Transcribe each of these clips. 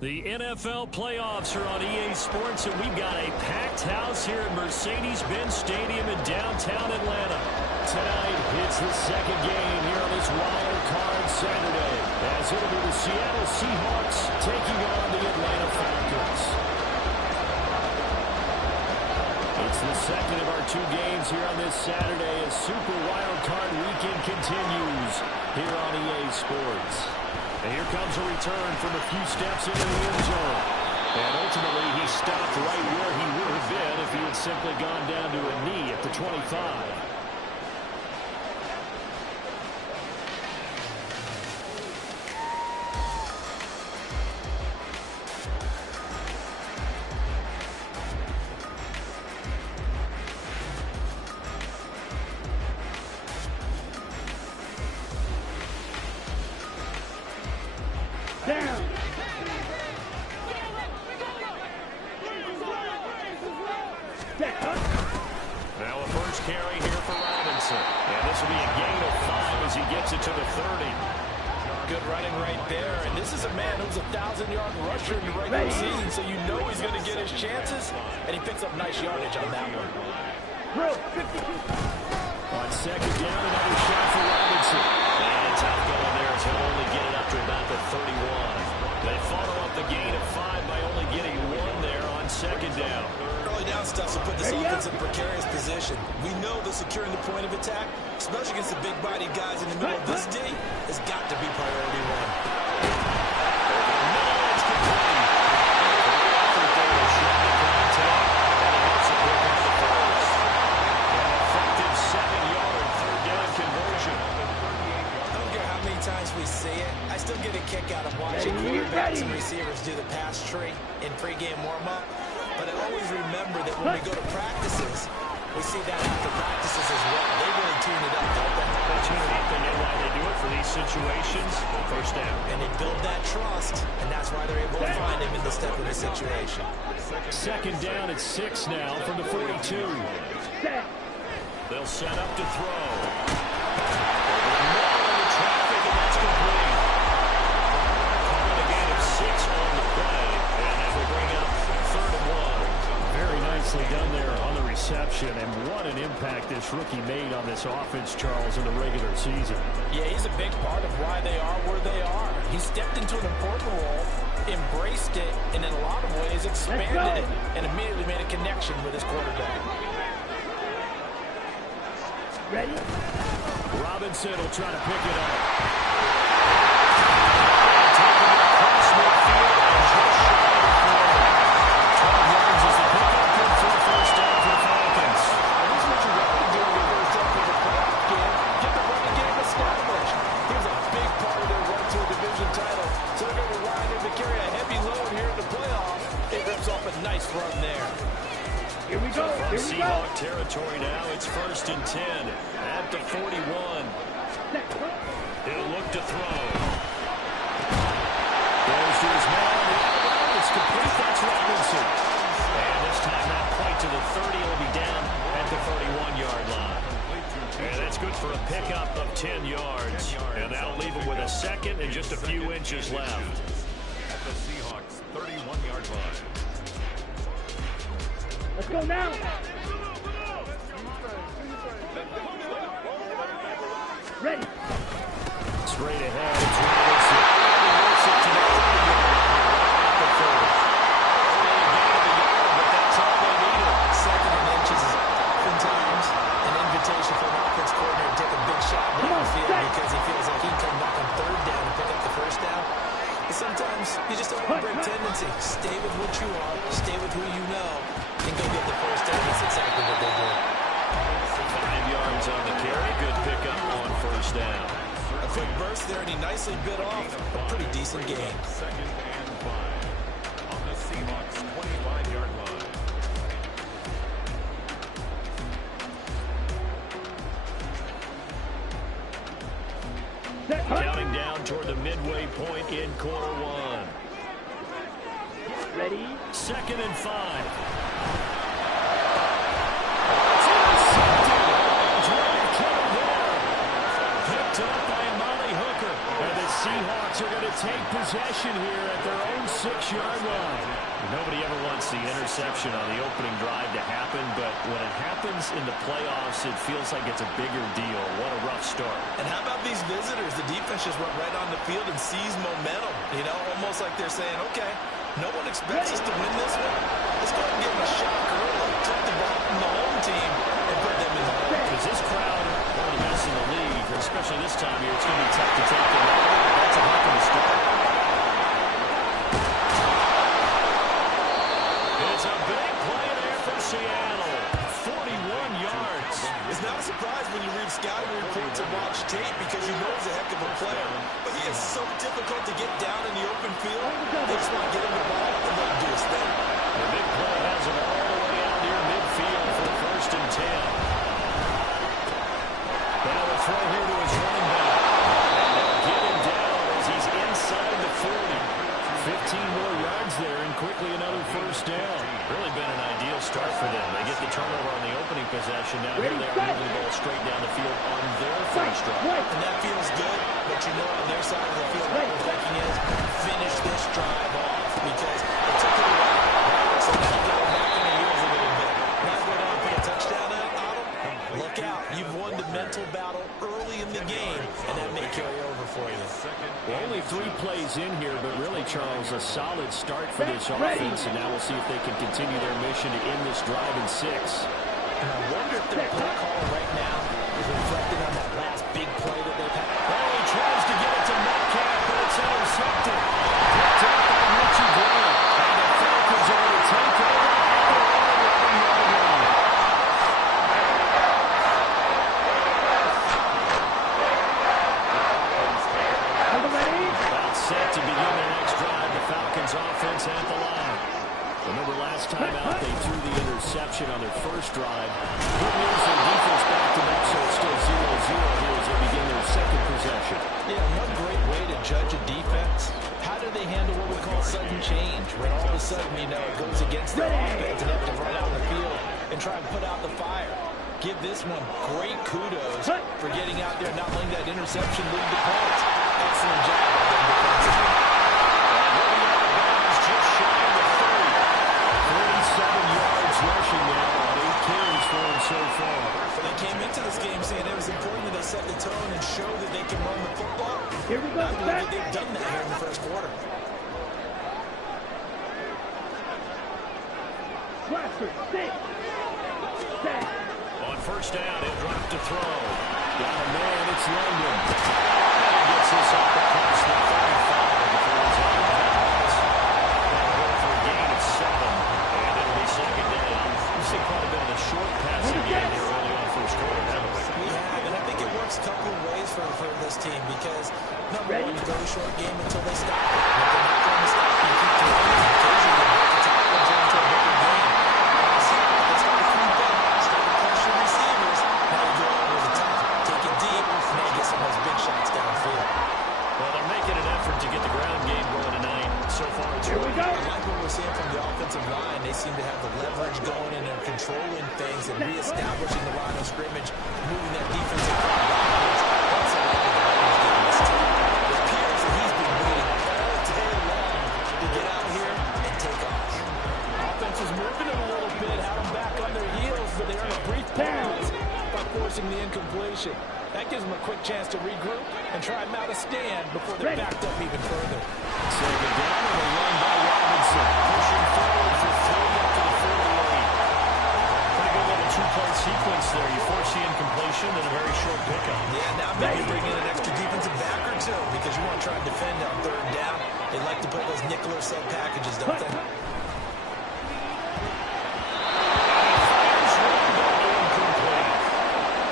The NFL playoffs are on EA Sports, and we've got a packed house here at Mercedes-Benz Stadium in downtown Atlanta. Tonight, it's the second game here on this wild card Saturday, as it'll be the Seattle Seahawks taking on the Atlanta Falcons. It's the second of our two games here on this Saturday as Super Wild Card Weekend continues here on EA Sports. And here comes a return from a few steps into the end zone. And ultimately, he stopped right where he would have been if he had simply gone down to a knee at the 25. Now a first carry here for Robinson. And this will be a gain of 5 as he gets it to the 30. Good running right there. And this is a man who's a 1,000-yard rusher in the regular season, so you know he's going to get his chances. And he picks up nice yardage on that one. On second down, another shot for Robinson. And tough going there as he'll only get it up to about the 31. They follow up the gain of 5 by only getting 1 there on second down. Early down stuff will put this offense in a precarious position. We know that securing the point of attack, especially against the big-bodied guys in the middle of this D, has got to be priority 1. I don't care how many times we see it, I still get a kick out of watching quarterbacks and receivers do the pass tree in pregame warm-up. But I always remember that when we go to practices, we see that after practices as well. They really tune it up, don't they? They tune it up. They know why they do it for these situations. First down. And they build that trust, and that's why they're able to find him in the step of the situation. Second down at 6 now from the 42. They'll set up to throw. Into traffic, and that's complete. Calling a gain of 6 on the play, and that will bring up 3rd and 1. Very nicely done there on the reception, and what an impact this rookie made on this offense, Charles, in the regular season. Yeah, he's a big part of why they are where they are. He stepped into an important role, embraced it, and in a lot of ways expanded it, and immediately made a connection with his quarterback. Ready? Robinson will try to pick it up. Taking it across midfield and just shy of 40. 12 yards is the pickup, good for the first down for the Falcons. And this is what you want to do when you're jumping the playoff game. Get the running game established. Here's a big part of their run to a division title. So they're going to rely on him to carry a heavy load here in the playoffs. It rips off a nice run there. Here we go. From Seahawk territory now, it's 1st and 10 at the 41. He'll look to throw. Goes to his man on the outside. It's complete. That's Robinson. And this time that point to the 30 will be down at the 31-yard line. And that's good for a pickup of 10 yards. And that'll leave him with a second and just a few inches left. At the Seahawks' 31-yard line. Let's go now. Ready. Straight ahead, it's Robinson. He works it to the 30-yard line at the 30. But that's all they needed. Second and inches is oftentimes an invitation for an offense coordinator to take a big shot down the field because he feels like he can come back on 3rd down and pick up the first down. But sometimes you just don't want to break tendency. Stay with what you are, stay with who you know, and go get the first down. That's exactly what they did. 5 yards on the carry. Good pickup on first down. A quick burst there, and he nicely bit off a pretty decent gain. 2nd and 5 on the Seahawks' 25-yard line. Counting down toward the midway point in quarter 1. Ready? 2nd and 5. It's intercepted. Drive killer there. Picked up by Amali Hooker. And the Seahawks are going to take possession here at their own 6-yard line. Nobody ever wants the interception on the opening drive to happen, but when it happens in the playoffs, it feels like it's a bigger deal. What a rough start. And how about these visitors? The defense just went right on the field and seized momentum. You know, almost like they're saying, okay, no one expects us to win this one. Let's go ahead and give them a shock early. Took the ball from the home team and put them in the hole. Because this crowd, one of the best in the league, especially this time of year, it's going to be tough to take them out. That's a heck of a start. It's a big play there for Seattle. 41 yards. It's not a surprise when you read scouting reports and watch tape because you know he's a heck of a player. But he is so difficult to get down in the open field. They just want to get him the ball and let him do his thing. The big play has him all the way out near midfield for 1st and 10. Now the throw here to his running back. And they'll get him down as he's inside the 40. 15 more yards there and quickly another 1st down. Really been an ideal start for them. They get the turnover on the opening possession. Now here they are moving the ball straight down the field on their 1st drive. And that feels good, but you know on their side of the field what we're thinking is finish this drive off because it took it away. So now you get back in the heels a little bit. Now go down and put a touchdown on them. Look out. You've won the mental battle early in the game, and that may carry over for you. Well, only 3 plays in here, but really, Charles, a solid start for this offense, and now we'll see if they can continue their mission to end this drive in 6. And I wonder if their play call right now is reflecting on that last big play that they've had. Well, he tries to get it to Metcalf, but it's intercepted. Picked up by Richie Grant, and the Falcons are going to take over at their own 11-yard line. About set to begin their next drive. The Falcons offense at the line. Remember last time out they threw the interception on their 1st drive. Good news, their defense backed them up, so it's still 0-0 here as they begin their 2nd possession. Yeah, one great way to judge a defense. How do they handle what we call sudden change? When all of a sudden, you know, it goes against their offense and they have to run out on the field and try and put out the fire. Give this one great kudos for getting out there and not letting that interception lead to points. Excellent job by them defensively. Just shy of the 30. 37 yards rushing now on 8 carries for him so far. They came into this game saying it was important that they set the tone and show that they can run the football. Here we go. I believe that they've done that here in the 1st quarter. Cluster, 6. Set. On 1st down, he'll drop to throw. Got a man, it's London. And he gets this up across the 35 before he's out of bounds. Go for a gain of 7, and it'll be 2nd down. We've seen quite a bit of a short passing game here early on 1st quarter, haven't we? We have, and I think it works a couple of ways for this team because, number one, you go to short game until they stop it. And if they're not going to stop you, keep throwing it. Occasionally, you break the tackle and turn into a bigger game. They start to creep in, start to pressure receivers. Now you go over the top, take it deep, and now you get some of those big shots downfield. Well, they're making an effort to get the ground game going tonight. So far, it's Here we go. I like what we're seeing from the offensive line. They seem to have the leverage going and they're controlling things and reestablishing the line of scrimmage, moving that defensive line backwards. That's a lot of the leverage getting this team. It appears that he's been waiting all day long to get out here and take off. Offense is moving it a little bit, had them back on their heels, but they earn a brief pause by forcing the incompletion. That gives them a quick chance to regroup and try and mount a stand before they're backed up even further. 2nd down and a run by Robinson. Pushing forward for 30 up to the 48. Pretty good little 2-play sequence there. You force the incompletion and a very short pickup. Yeah, now maybe bring in an extra defensive back or two because you want to try and defend on 3rd down. They like to play those nickel or sub packages, don't they?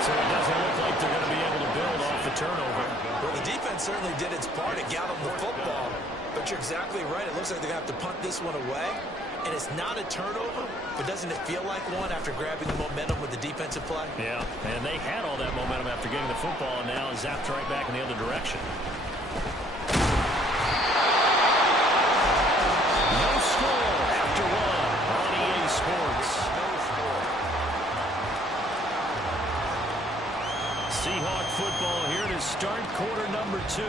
So it doesn't look like they're going to be able to build off the turnover. Well, the defense certainly did its part. It got them the football. But you're exactly right. It looks like they're going to have to punt this one away. And it's not a turnover, but doesn't it feel like one after grabbing the momentum with the defensive play? Yeah, and they had all that momentum after getting the football, and now zapped right back in the other direction. No score. 2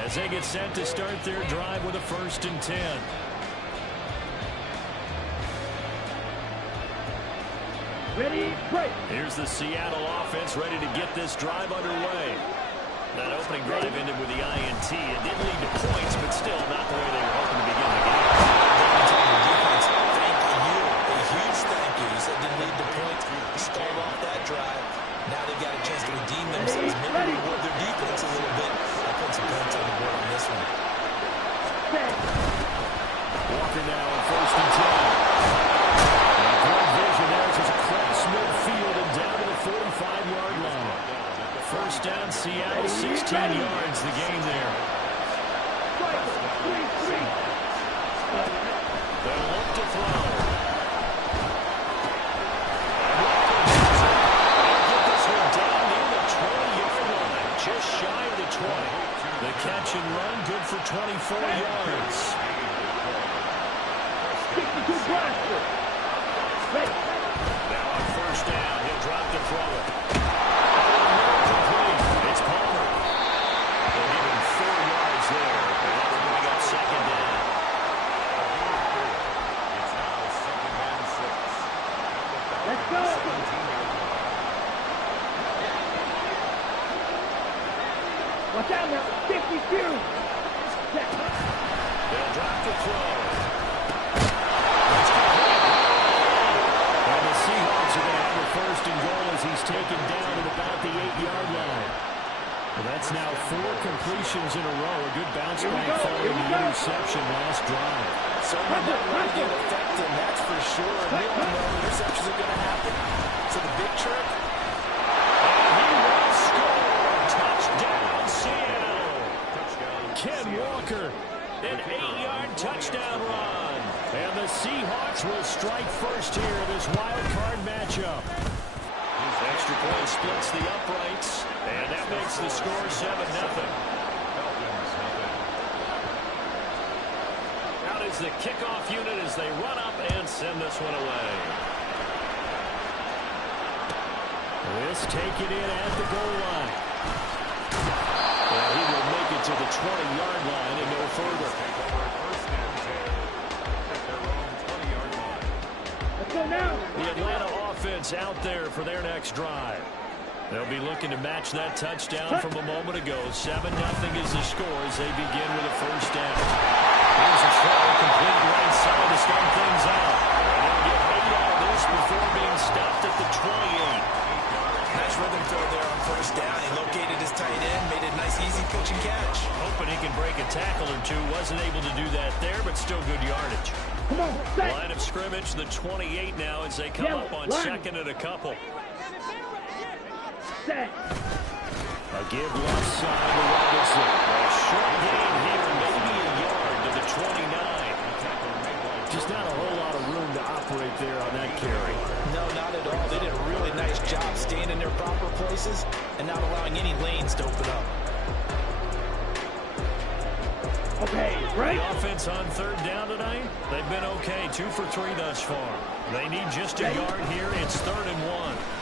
as they get set to start their drive with a 1st and 10. Ready, break. Here's the Seattle offense ready to get this drive underway. That opening drive ended with the INT. It did lead to points, but still not the way they were hoping to begin the game. Defense, thank you. A huge thank you. You said didn't lead to points. Start off that drive. Now they've got a chance to redeem themselves. Maybe reward their defense a little bit. I put some points on the board on this one. Walker now on 1st and 10. Good vision there. It's across midfield and down to the 45-yard line. 1st down, Seattle, 16 yards the game there. They'll look to throw. Get this one down near the 20-yard line, just shy of the 20. The catch and run, good for 24 yards. 62 blaster. Ready. Now on 1st down, he'll drop to throw it. It's Palmer. They'll give him 4 yards there. And that'll bring up 2nd down. It's now 2nd and 6. Let's go. Watch out now. 52. Set. They'll drop to throw. And the Seahawks are going to have a 1st and goal as he's taken down at about the 8-yard line. Well, that's now 4 completions in a row. A good bounce back following the interception last drive. Certainly not going to get affected, that's for sure. And we all know interceptions are going to happen. So the big trick. And he will score. Touchdown, Seattle. Ken Walker, an 8-yard touchdown run. And the Seahawks will strike first here in this wild card matchup. Extra point splits the uprights, and that makes the score 7-0. Out is the kickoff unit as they run up and send this one away. This taken in at the goal line. And he will make it to the 20-yard line and no further. Let's go now. The Atlanta offense out there for their next drive. They'll be looking to match that touchdown from a moment ago. 7-0 is the score as they begin with a 1st down. Here's a throw, complete right side to start things out. And they'll get 8 out of this before being stopped at the 28. Nice rhythm throw there on 1st down. He located his tight end, made a nice easy pitch and catch. Hoping he can break a tackle or two. Wasn't able to do that there, but still good yardage. Come on, set. Line of scrimmage, the 28 now as they come up on 2nd and a couple. Set. A give left side to Robinson. A short gain here, maybe a yard to the 29. Just not a whole lot of room to operate there on that carry. No, not at all. They did a really nice job staying in their proper places and not allowing any lanes to open up. Okay, right. The offense on 3rd down tonight, they've been okay. 2 for 3 thus far. They need just a yard here. It's 3rd and 1.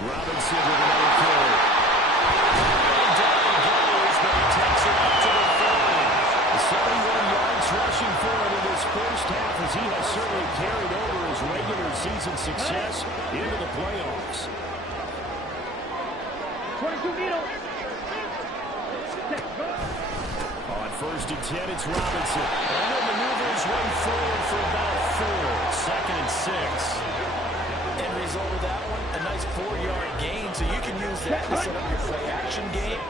Robinson with another carry. And down he goes, but he takes it up to the 30. 71 yards rushing for him in this first half as he has certainly carried over his regular season success into the playoffs. 22 needles. Set. On 1st and 10, it's Robinson. And he'll maneuver his way forward for about 4. 2nd and 6. End result of that one, a nice 4-yard gain, so you can use that to set up your play-action game,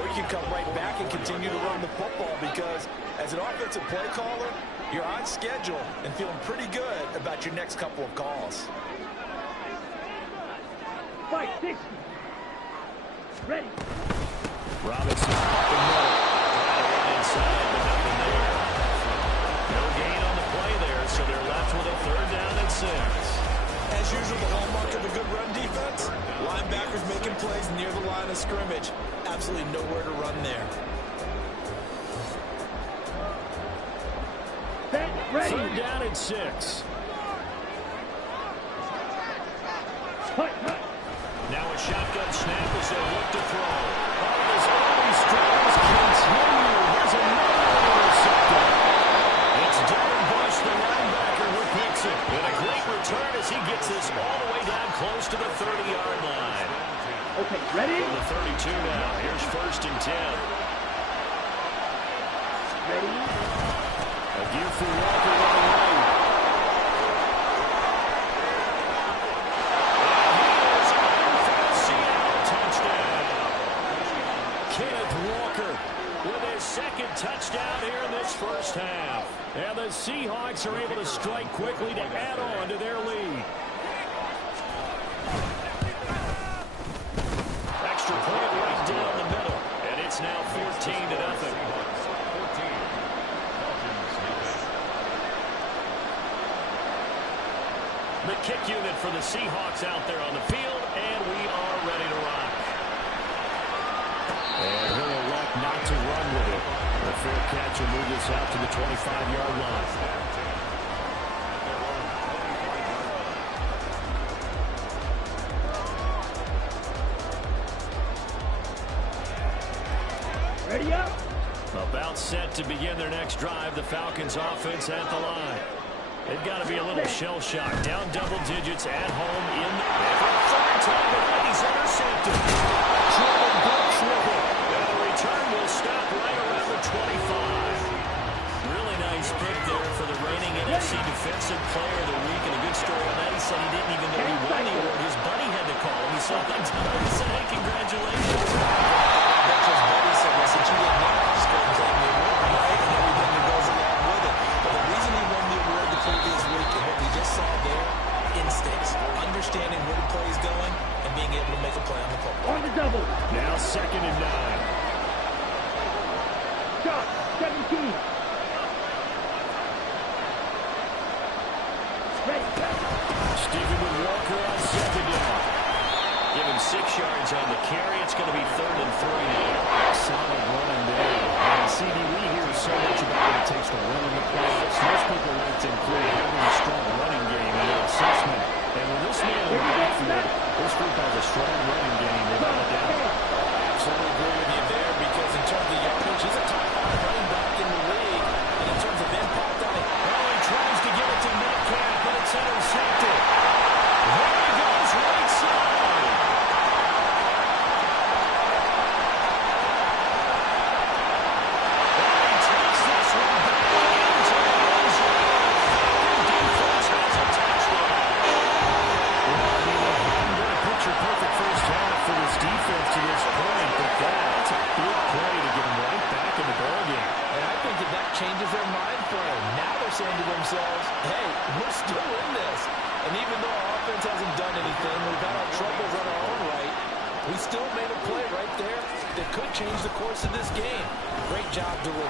or you can come right back and continue to run the football because as an offensive play caller, you're on schedule and feeling pretty good about your next couple of calls. Fight, 60. Ready. Robinson up the middle. Trying to run inside, but nothing there. No gain on the play there, so they're left with a 3rd down and 6. As usual, the hallmark of a good run defense, linebackers making plays near the line of scrimmage. Absolutely nowhere to run there. Set, ready. 3rd down and 6. Hut, hut. Now a shotgun snap as they look to throw. All of his early struggles continue. Ready? A gear for Walker right away. With his second touchdown here in this first half. And the Seahawks are able to strike quickly to add on to their lead. Extra point right down the middle. And it's now 14-0. The kick unit for the Seahawks out there on the field, and we are ready to rock. And he'll elect not to run with it. A fair catch will move this out to the 25-yard line. Ready up. About set to begin their next drive. The Falcons offense at the line. They've got to be a little shell-shocked. Down double digits at home in the third time. He's intercepted. Jordan Brooks with it. And the return will stop right around the 25. Really nice pick there for the reigning NFC Defensive Player of the Week. And a good story on that. He said he didn't even know he won the award. His buddy had to call him. He saw that time. He said, hey, congratulations. That's his buddy said, well, since you didn't know, just go and claim the award, right? And everything that goes along with it. But the reason he won the award the previous week and what we just saw there, instincts, understanding where the play is going, and being able to make a play on the football. On the double. Now 2nd and 9. Shot. 17. Ready. Stephen with Walker on 2nd down. Give him 6 yards on the carry. It's going to be 3rd and 3 now. Solid running there. And CD, we hear so much about what it takes to run in the playoffs. Most people like to include having a strong running game in their assessment. And with this man in the backfield, this group has a strong running game without a doubt. Absolutely agree with you there because in terms of yardage, he's a top 5 running back in the league. And in terms of impact on it, he tries to get it to Metcalf, but it's intercepted. There he goes, right side. changes their mind frame. Now they're saying to themselves, hey, we're still in this. And even though our offense hasn't done anything, we've had our troubles on our own right, we still made a play right there that could change the course of this game. Great job delivering.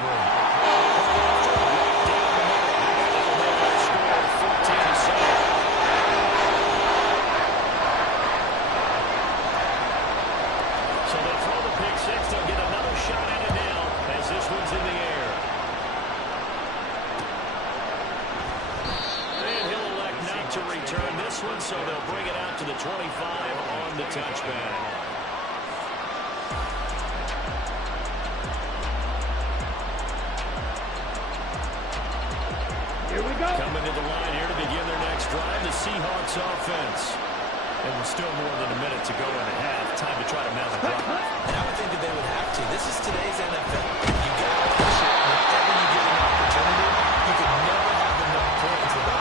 So they throw the pick six. They'll get another shot at it now as this one's in the air. To return this one, so they'll bring it out to the 25 on the touchback. Here we go. Coming to the line here to begin their next drive, the Seahawks offense. And with still more than a minute to go in the half, time to try to mount a drive. And I would think that they would have to. This is today's NFL. You got to push it whenever you get an opportunity. You can never have enough points with the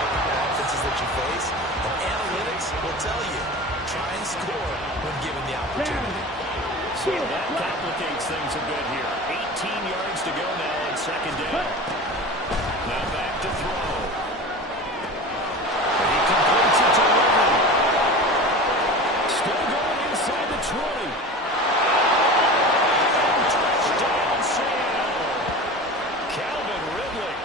offenses that you face. And analytics will tell you, try and score when given the opportunity. So that complicates things a bit here. 18 yards to go now on second down. Now back to throw. And he completes it to Ridley. Still going inside the 20. Touchdown, Seattle. Calvin Ridley,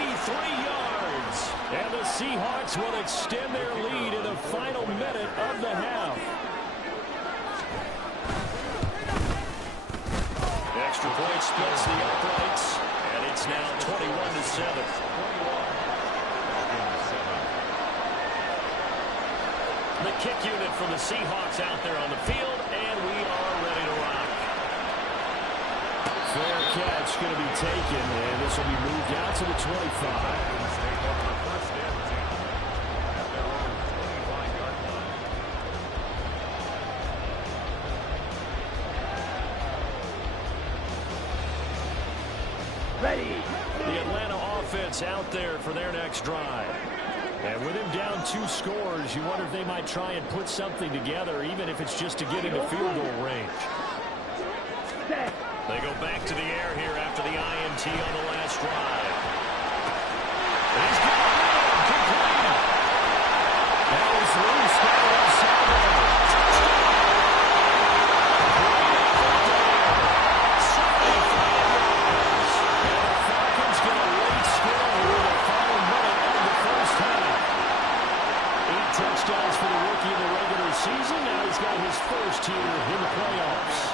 83 yards. And the Seahawks will extend their lead in the final minute of the half. Extra point splits the uprights, and it's now 21-7. The kick unit for the Seahawks out there on the field, and we are ready to rock. Fair catch going to be taken, and this will be moved out to the 25. Ready. The Atlanta offense out there for their next drive. And with him down 2 scores, you wonder if they might try and put something together, even if it's just to get into field goal range. Set. They go back to the air here after the INT on the last drive. He's got it. Complete. Now he's loose. Touchdowns for the rookie in the regular season. Now he's got his first here in the playoffs.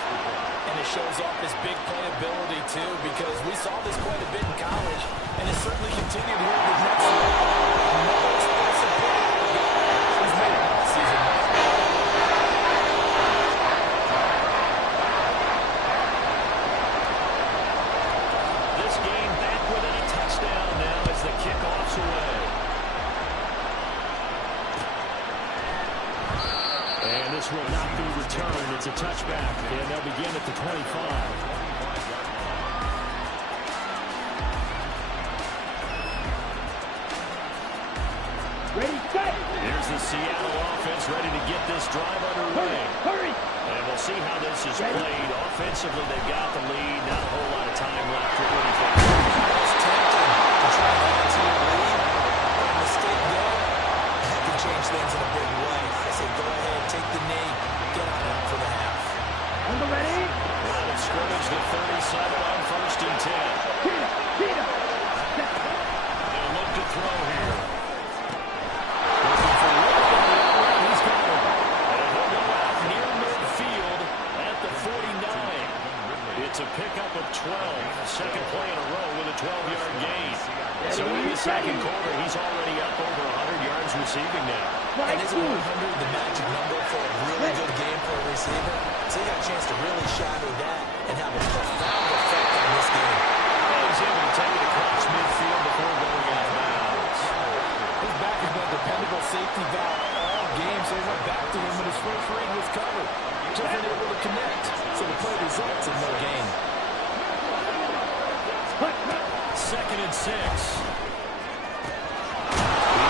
And it shows off his big playability, too, because we saw this quite a bit in college, and it certainly continued here in the next year. Another explosive play. He's made it all season long. This game back within a touchdown now as the kickoff's away. And this will not be returned. It's a touchback, and they'll begin at the 25. Ready, set. Here's the Seattle offense ready to get this drive underway. Hurry. And we'll see how this is played. Offensively, they've got the lead. Not a whole lot of time left for anything. It's tempting to try to add to your lead. A mistake there, that can change things in a big way. I say go ahead, take the knee, get on out for the half. On the ready. Line of scrimmage to 37 on 1st and 10. Cheetah. They'll look to throw here. Looking for Wood. He's got him. And he'll go out near midfield at the 49. It's a pickup of 12. Second play in a row with a 12-yard gain. So in the second quarter, he's already up over 100 yards receiving now. And isn't 100 the magic number for a really good game for a receiver? So he got a chance to really shadow that and have a profound effect on this game. And he's able to take it across midfield before going out of bounds. His back has been a dependable safety valve all game, so he went back to him when his first read was covered. Just unable to connect, so the play results in no gain. 2nd and 6. He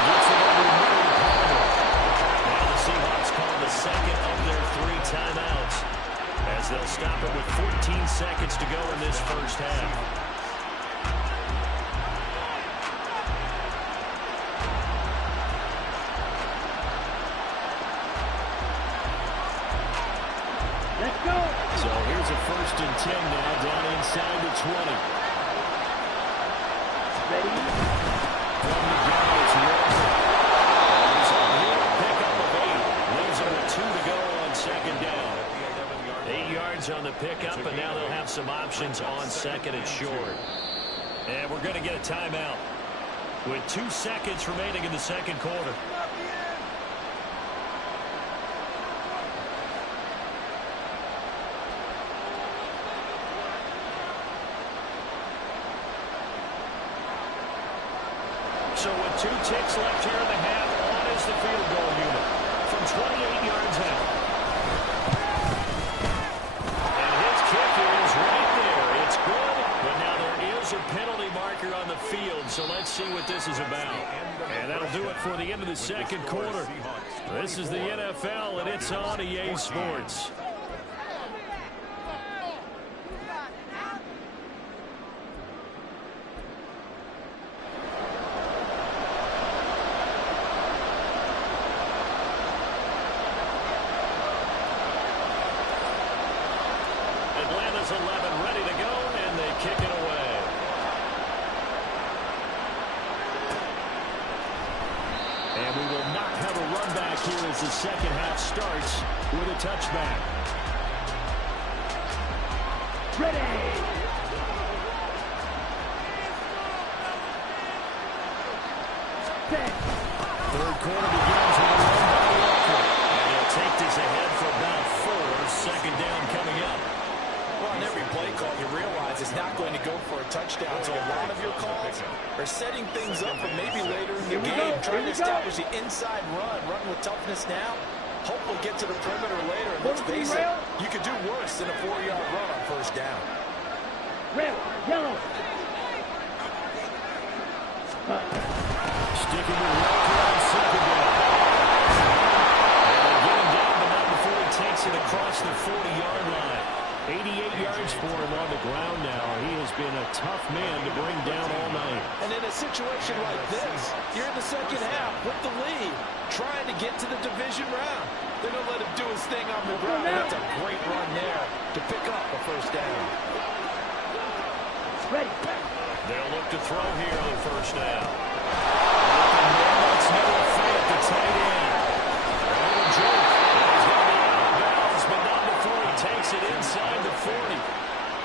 gets it over the middle to Palmer. Now the Seahawks call the second of their 3 timeouts as they'll stop it with 14 seconds to go in this first half. Let's go. So here's a 1st and 10 now down inside the 20. Ready. From the gun, it's Wilson. He's up here, pickup of 8. Leaves him with 2 to go on 2nd down. 8 yards on the pickup, and now they'll have some options on 2nd and short. And we're going to get a timeout with 2 seconds remaining in the second quarter. So with 2 ticks left here in the half, on is the field goal unit from 28 yards out. And his kick is right there. It's good, but now there is a penalty marker on the field, so let's see what this is about. And that'll do it for the end of the second quarter. This is the NFL, and it's on EA Sports. Atlanta's 11 ready to go, and they kick it away. And we will not have a run back here as the second half starts with a touchback. Ready. Set. Third quarter begins with a run by Walker. And he'll take this ahead for about 4. Second down coming up. Well, on every play call, you realize it's not going to go for a touchdown. So a lot of your calls are setting things up for maybe later in the game, trying to establish the inside run with toughness now. Hopefully get to the perimeter later. And let's face it, you could do worse than a 4-yard run on 1st down. Red, yellow. Sticking with Walker on second down. And they get him down, but not before he takes it across the 40-yard line. 88 yards for him on the ground now. He has been a tough man to bring down all night. And in a situation like this, you're in the second half with the lead, trying to get to the division round. They're going to let him do his thing on the ground. That's a great run there to pick up a first down. Ready. They'll look to throw here on first down. That's Noah Fant, the tight end. A joke. He's going to be out of bounds, but not before he takes it inside the 40.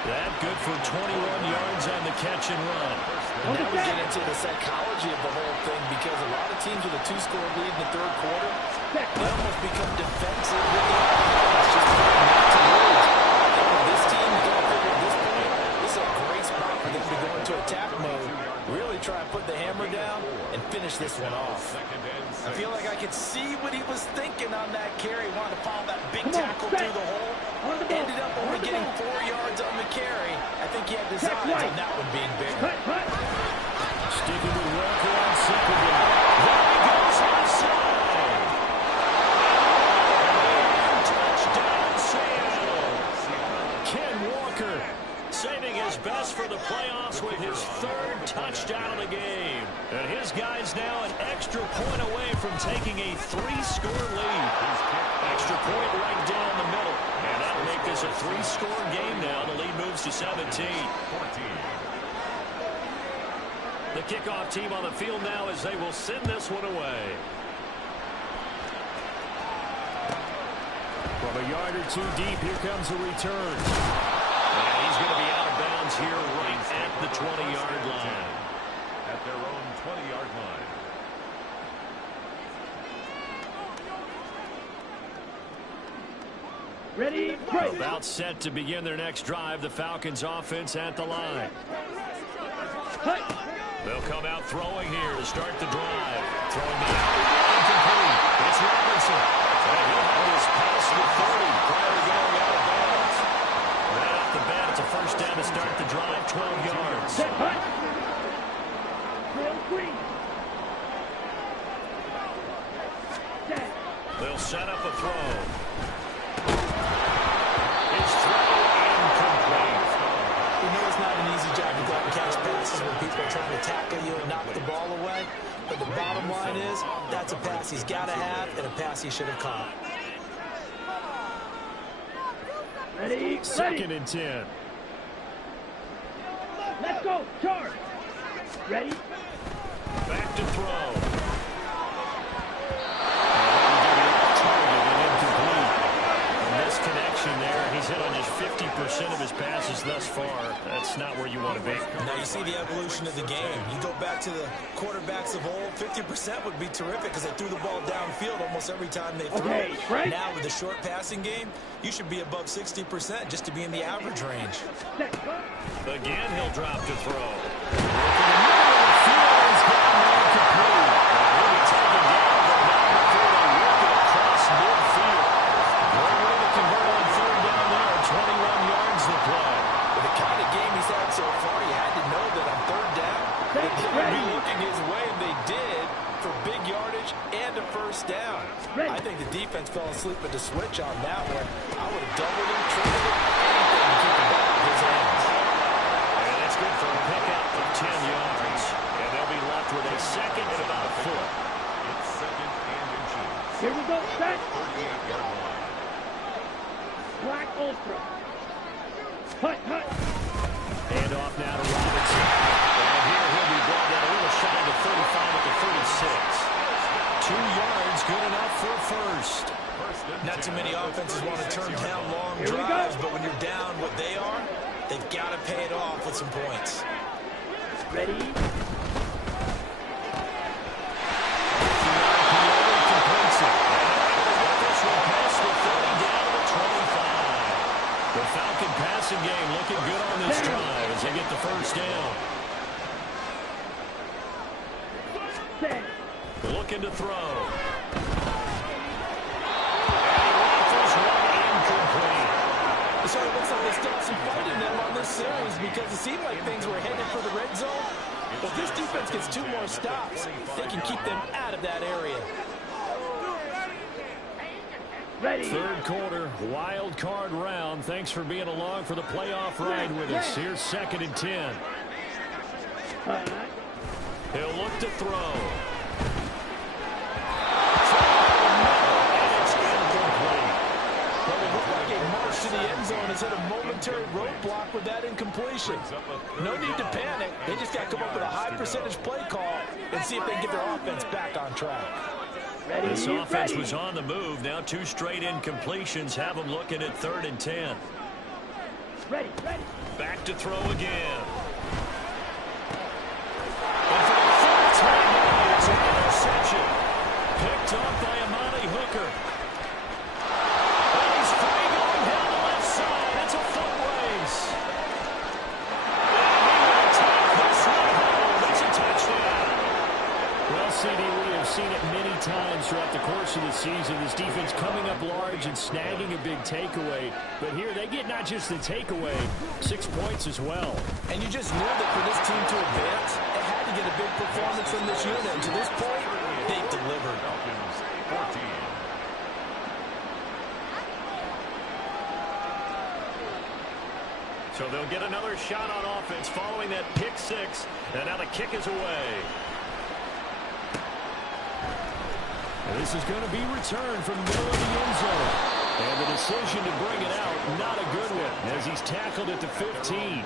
That good for 21 yards on the catch and run. And now we get into the psychology of the whole thing, because a lot of teams with a 2-score lead in the third quarter, they almost become defensive with the offense, just trying not to lose. And with this team, you got to figure at this point, this is a great spot for them to go into attack mode, really try and put the hammer down and finish this one off. I feel like I could see what he was thinking on that carry. Wanted to follow that big tackle through the hole. Ended up only getting 4 yards on the carry. I think he had designs on that one being bigger. Sticking with Walker on second down. There he goes outside. Touchdown, Seattle. Ken Walker saving his best for the playoffs with his 3rd touchdown of the game. And his guy's now an extra point away from taking a 3-score lead. Extra point right down the middle. And that'll make this a 3-score game now. The lead moves to 17. The kickoff team on the field now as they will send this one away. From a yard or two deep, here comes a return. And he's going to be out of bounds here right at the 20-yard line. At their own 20-yard line. Ready, break. About set to begin their next drive. The Falcons offense at the line. They'll come out throwing here to start the drive. Throwing the incomplete. It's Robinson. And he'll have his pass to 30 prior to going out of bounds. Right off the bat, it's a first down to start the drive, 12 yards. Set, hut. Trail green. Set. They'll set up a throw. It's throw incomplete. We know it's not an easy job to go out and catch passes when people are trying to tackle you and knock the ball away. But the bottom line is, that's a pass he's got to have and a pass he should have caught. Ready, Second and 10. Let's go, charge. Ready. Back to throw. Connection there. He's hit on just 50% of his passes thus far. That's not where you want to be. Now you see the evolution of the game. You go back to the quarterbacks of old, 50% would be terrific because they threw the ball downfield almost every time they threw it. Right. Now with the short passing game, you should be above 60% just to be in the average range. Again, he'll drop to throw. He's got incomplete. Really taken down, but not before they work it across midfield. Great way to convert on third down there. 21 yards to play. With the kind of game he's had so far, you had to know that on third down, they would be looking his way, and they did, for big yardage and a first down. I think the defense fell asleep at the switch on that one. I would have doubled him, tripled him, anything to keep the ball in his hands. And that's good for a pickup of 10 yards. And they'll be left with a second and about a foot. It's second and inches. Here we go, set. 38-yard line. Black Ultra. Hut, hut. And off now to Robinson. And here he'll be brought down a little shy of the 35 at the 36. 2 yards, good enough for a first. Not too many offenses want to turn down long drives, but when you're down what they are, they've got to pay it off with some points. Ready. The Falcon passing game looking good on this drive as they get the first down. Set. Looking to throw. And he rifles one incomplete. So it looks like they still have some fight in them on this series because it seemed like things were headed for the red zone, but this defense gets 2 more stops, they can keep them out of that area. Ready. Third quarter, wild card round. Thanks for being along for the playoff ride with us. Here's 2nd and 10. He'll look to throw. March to the end zone has hit a momentary roadblock with that incompletion. No need to panic. They just got to come up with a high percentage play call and see if they can get their offense back on track. Ready, This offense was on the move. Now 2 straight incompletions have them looking at 3rd and 10. Ready. Back to throw again. And for the 4th time, it's an interception. Picked up by Amani Hooker. And he's free going down the left side. It's a foot race. And he will take this one home. It's a touchdown. Well, CD, we have seen it many times throughout the course of the season. This defense coming up large and snagging a big takeaway. But here they get not just the takeaway, 6 points as well. And you just knew that for this team to advance, it had to get a big performance from this unit. And to this point, they've delivered. Falcons 14. So they'll get another shot on offense following that pick 6. And now the kick is away. And this is going to be returned from the middle of the end zone. And the decision to bring it out, not a good one, as he's tackled at the 15.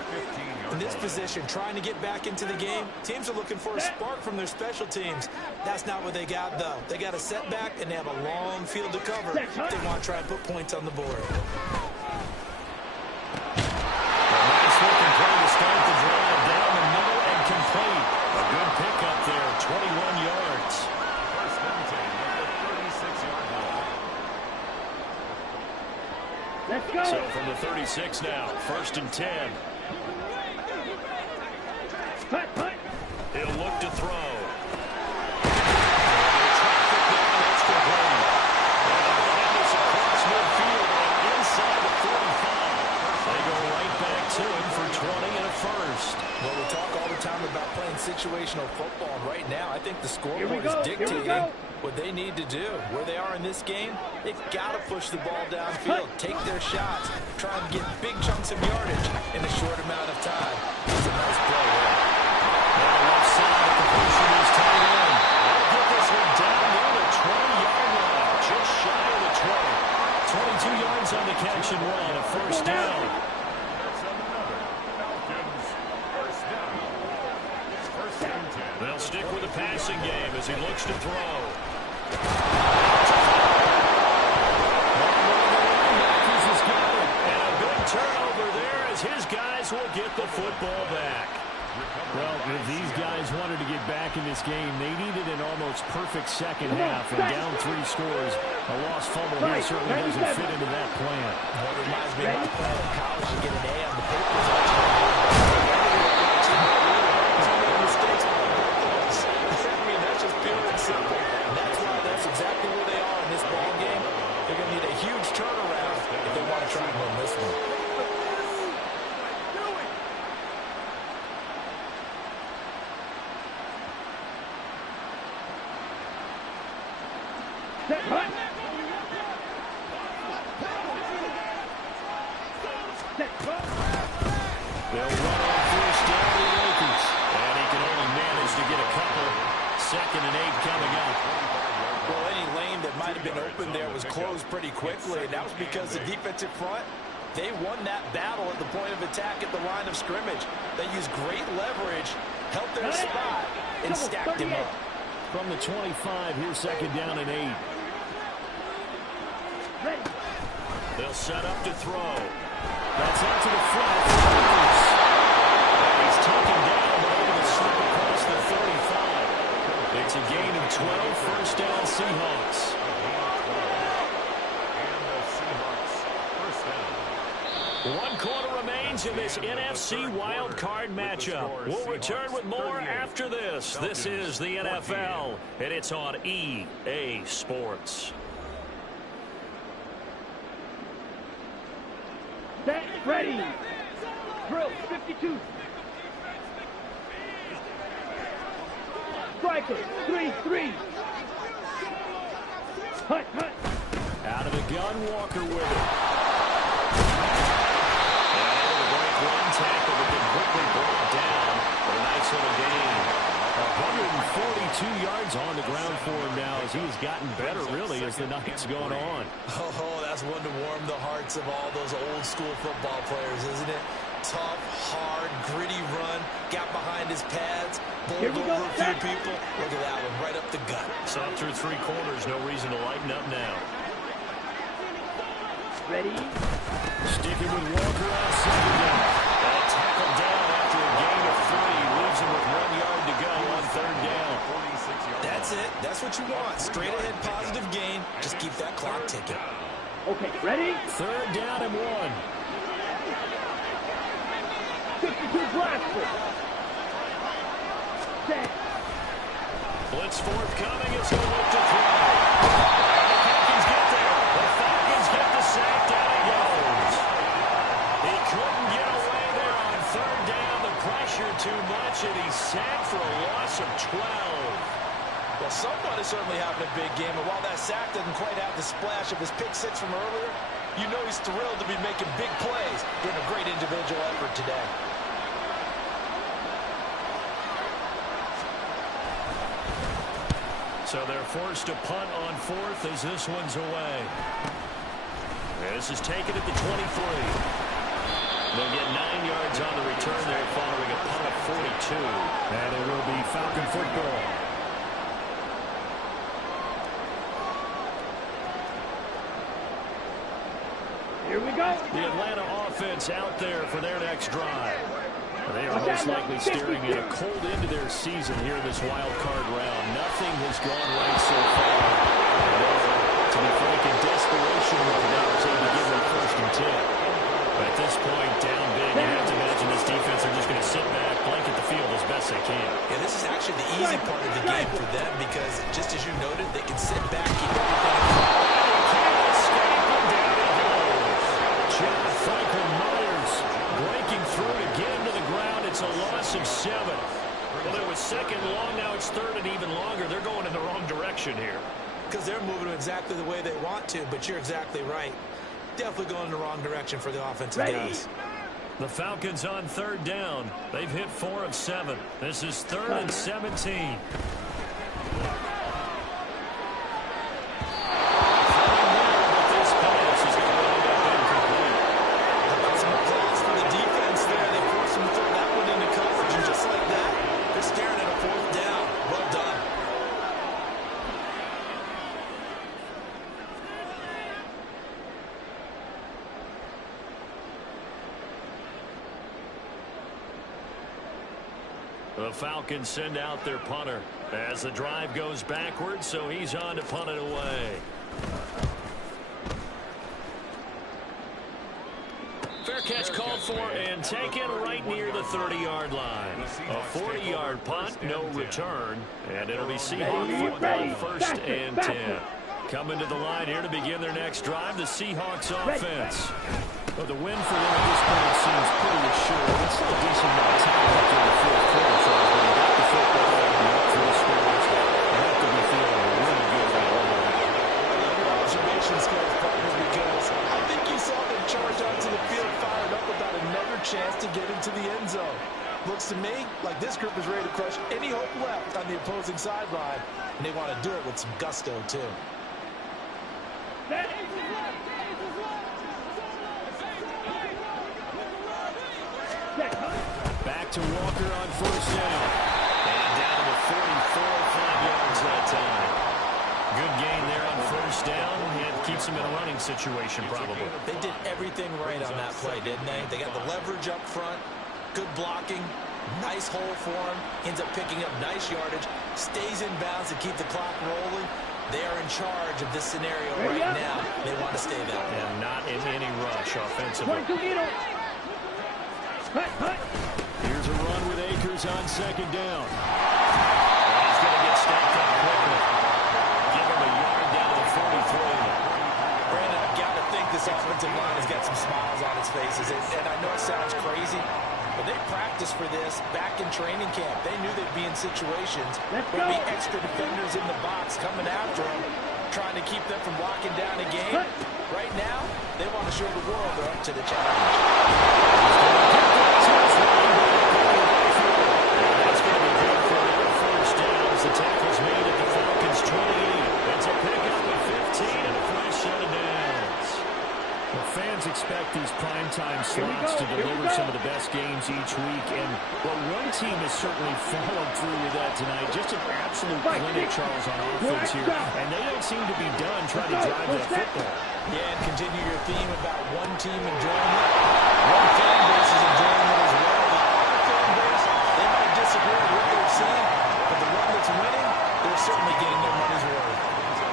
In this position, trying to get back into the game, teams are looking for a spark from their special teams. That's not what they got, though. They got a setback, and they have a long field to cover if they want to try and put points on the board. Nice looking play to start the drive, down the middle and complete. A good pickup there, 21 yards. First and 10 at the 36-yard line. Let's go. So from the 36 now, 1st and 10. Punt. He'll look to throw. Traffic down, it's complete. And it's across midfield and inside the 45. They go right back to him for 20 and a first. Well, we talk all the time about playing situational football, and right now I think the Here we scoreboard go, is here we dictating go. what they need to do. Where they are in this game, they've got to push the ball downfield, take their shots, try and get big chunks of yardage in a short amount of time. It's a nice play there. Now left side, the completion is tight end. They'll get this one down near the 20-yard line, just shy of the 20. 22 yards on the catch and run, a first down. That's another Falcons first down. It's 1st and 10. They'll stick with the passing game as he looks to throw. Linebackers has got it. And a big turnover there as his guys will get the football back. Well, if these guys wanted to get back in this game, they needed an almost perfect second half. And down 3 scores, a lost fumble here certainly doesn't fit into that plan. Well, it reminds me of my plan in college. You get an A on the papers. Mistakes on both of us. I mean, that's just pure and simple. And that's exactly where they are in this ball game. They're going to need a huge turnaround if they want to try and win this one. Set, punt. Set, punt. They'll run on 1st down to Lakers. And he can only manage to get a couple. 2nd and 8 coming up. Well, any lane that might have been open there was closed pretty quickly, and that was because the defensive front, they won that battle at the point of attack at the line of scrimmage. They used great leverage, held their spot, and stacked him up. From the 25, here's 2nd down and 8. Ready. They'll set up to throw. That's out to the front. And he's taken down by able to slip across the 35. It's a gain of 12, 1st down Seahawks. And the Seahawks first down. 1 quarter remains in this NFC wild card matchup. We'll return with more after this. This is the NFL, and it's on EA Sports. Set, ready. Drill 52. Striker. 3-3. Hut, hut. Out of the gun, Walker with it. And able to break one tackle, but then quickly brought down for a nice little gain. 142 yards on the ground for him now as he's gotten better, really, as the night's going on. Oh, that's one to warm the hearts of all those old school football players, isn't it? Tough, hard, gritty run, got behind his pads, bowled over a few people. Look at that one, right up the gut. So through three quarters, no reason to lighten up now. Ready? Sticking with Walker on second down. And a tackle down after a gain of 3. Leaves him with 1 yard to go on third down. That's it. That's what you want. Straight ahead positive gain. Just keep that clock ticking. Okay, ready? Third down and 1. 52 blaster. Set. Blitz forthcoming as he'll look to throw. The Falcons get there. The Falcons get the sack. Down he goes. He couldn't get away there on third down. The pressure too much, and he's sacked for a loss of 12. Well, someone is certainly having a big game, and while that sack doesn't quite have the splash of his pick six from earlier, you know he's thrilled to be making big plays during a great individual effort today. So they're forced to punt on fourth as this one's away. This is taken at the 23. They'll get 9 yards on the return there following a punt of 42. And it will be Falcon football. Here we go. The Atlanta offense out there for their next drive. They are most likely staring at a cold end to their season here in this wild card round. Nothing has gone right so far. To be frank, in desperation right now, it's able to give them first and 10. But at this point, down big, you have to imagine this defense are just going to sit back, blanket the field as best they can. Yeah, this is actually the easy part of the game for them because, just as you noted, they can sit back, keep everything in front. John Franklin Myers breaking through to get him to the ground. It's a loss of 7. Well, it was second long. Now it's third and even longer. They're going in the wrong direction here. Because they're moving exactly the way they want to, but you're exactly right. Definitely going in the wrong direction for the offensive guys. The Falcons on third down. They've hit 4 of 7. This is 3rd and 17. The Falcons send out their punter as the drive goes backwards, so he's on to punt it away. Fair catch called for and taken right near the 30-yard line. A 40-yard punt, no return, and it'll be Seahawk football 1st and 10. Coming to the line here to begin their next drive, the Seahawks offense. But the win for them at this point seems pretty assured. It's still a decent amount of time left in the fourth quarter, so when you got the football and the up-field scores, you have to be feeling really good about all of that. Observation skills, partners, because I think you saw them charge onto the field, fired up about another chance to get into the end zone. Looks to me like this group is ready to crush any hope left on the opposing sideline, and they want to do it with some gusto, too. Back to Walker on first down. And down to the 44, 5 yards that time. Good gain there on first down. And keeps him in a running situation, probably. They did everything right on that play, didn't they? They got the leverage up front, good blocking, nice hole for him, ends up picking up nice yardage, stays in bounds to keep the clock rolling. They are in charge of this scenario right now. They want to stay that way. And not in any rush offensively. Here's a run with Akers on second down. And he's going to get stopped up quickly. Give him a yard down to the 43. Brandon, I've got to think this offensive line has got some smiles on its faces. And I know it sounds crazy, But they practiced for this back in training camp. They knew they'd be in situations where there'd be extra defenders in the box coming after them, trying to keep them from locking down a game. Right now, they want to show the world they're up to the challenge. That's going to be good for another first down as the tackle's made at the Falcons' 28. It's a pickup of 15 and a fresh set of downs. Well, fans expect these primetime slots to deliver some of the best games each week, and well, one team has certainly followed through with that tonight. Just an absolute clinic, Charles, on offense here, and they don't seem to be done trying to drive that football. Yeah, and continue your theme about one team enjoying it. One fan base is enjoying it as well. The other fan base, they might disagree with what they're seeing, but the one that's winning, they're certainly getting their money's worth.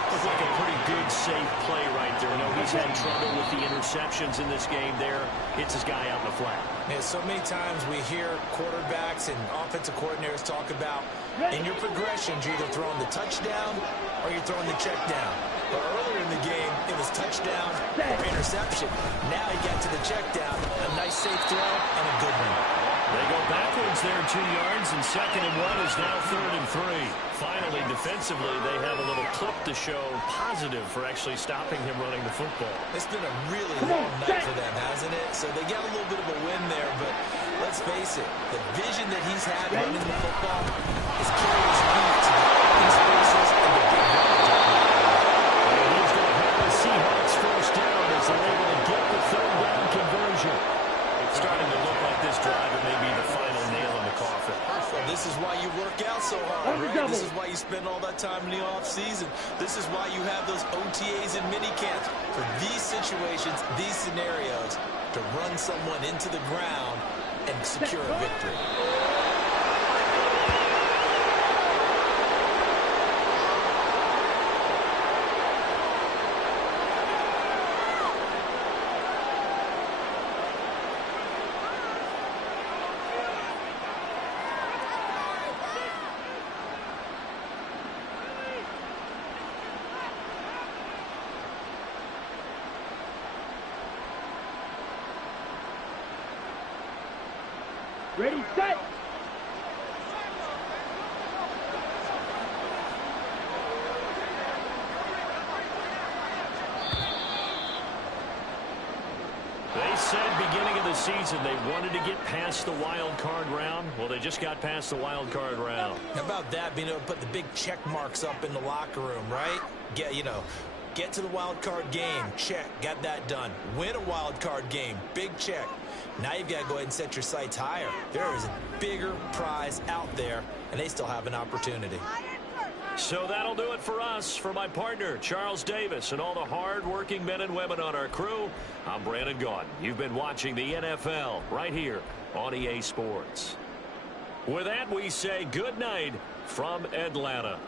Looks like a pretty good, safe play right there. No, he's had trouble with the interceptions in this game there. Hits his guy out in the flat. Yeah, so many times we hear quarterbacks and offensive coordinators talk about in your progressions, you're either throwing the touchdown or you're throwing the check down. But earlier in the game, it was touchdown or interception. Now he got to the check down, a nice safe throw, and a good one. They go backwards there 2 yards, and 2nd and 1 is now 3rd and 3. Finally, defensively, they have a little clip to show positive for actually stopping him running the football. It's been a really long night for them, hasn't it? So they got a little bit of a win there, but let's face it, the vision that he's had running the football is carrying his feet to the open spaces and the big yards. And he's going to have the Seahawks first down as they're able to get the 3rd down conversion. It's starting to look like this drive may be the final nail in the coffin. Well, this is why you work out so hard, right? This is why you spend all that time in the offseason. This is why you have those OTAs and mini camps for these situations, these scenarios, to run someone into the ground and secure a victory. Ready, set. They said beginning of the season they wanted to get past the wild card round. Well, they just got past the wild card round. How about that, being able to put the big check marks up in the locker room, right? Get to the wild card game, check, got that done. Win a wild card game, big check. Now you've got to go ahead and set your sights higher. There is a bigger prize out there, and they still have an opportunity. So that'll do it for us. For my partner, Charles Davis, and all the hard-working men and women on our crew, I'm Brandon Gaudin. You've been watching the NFL right here on EA Sports. With that, we say good night from Atlanta.